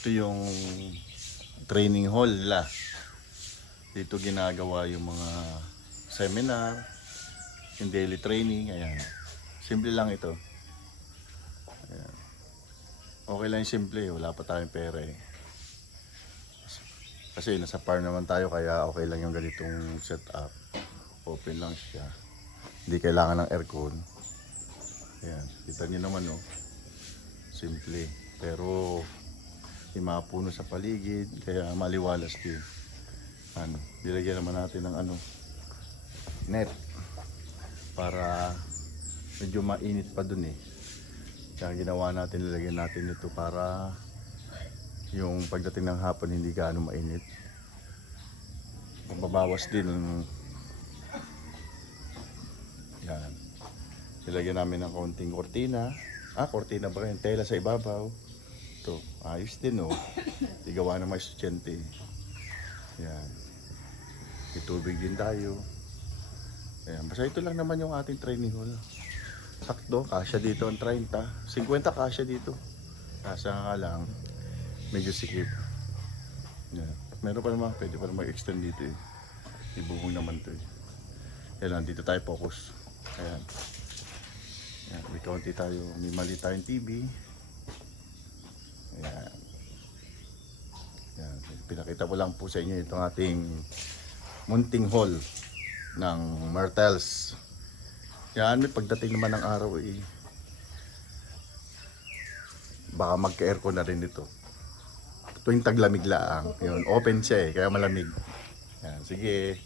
Ito yung training hall nila. Dito ginagawa yung mga seminar, yung daily training. Ayan. Simple lang ito. Ayan. Okay lang yung simple. Wala pa tayong pera eh. Kasi nasa farm naman tayo kaya okay lang yung ganitong setup. Open lang siya. Hindi kailangan ng aircon. Ayan. Kita nyo naman oh. Simple. Pero may mga puno sa paligid kaya maliwalas din. Ano, nilagyan naman natin ng net para medyo mainit pa dun eh. Kaya ginawa natin, nilagyan natin ito para yung pagdating ng hapon hindi gaano mainit. Mababawas din ng yan. Nilagyan namin ng konting kortina. Kortina ba rin? Tela sa ibabaw. Ito, ayos din oh. Igawa ng mga estudyante. Yan. May tubig din tayo. Ayan. Basta ito lang naman yung ating training hall. Sakto, kasya dito ang 30. 50 kasya dito. Kasa nga lang, medyo sikip. Yan. Meron pa naman, pwede pa naman mag-extend dito eh. Ibubong naman ito eh. Ayan, dito tayo focus. Ayan. Ayan, may kaunti tayo, may mali tayong TV. Ayan. Ayan. Pinakita ko lang po sa inyo itong ating munting hall ng Martels. Yan, may pagdating naman ng araw eh. Baka magka-aircon na rin ito. Tuwing taglamig lang. Yun, open siya eh, kaya malamig. Yan, sige.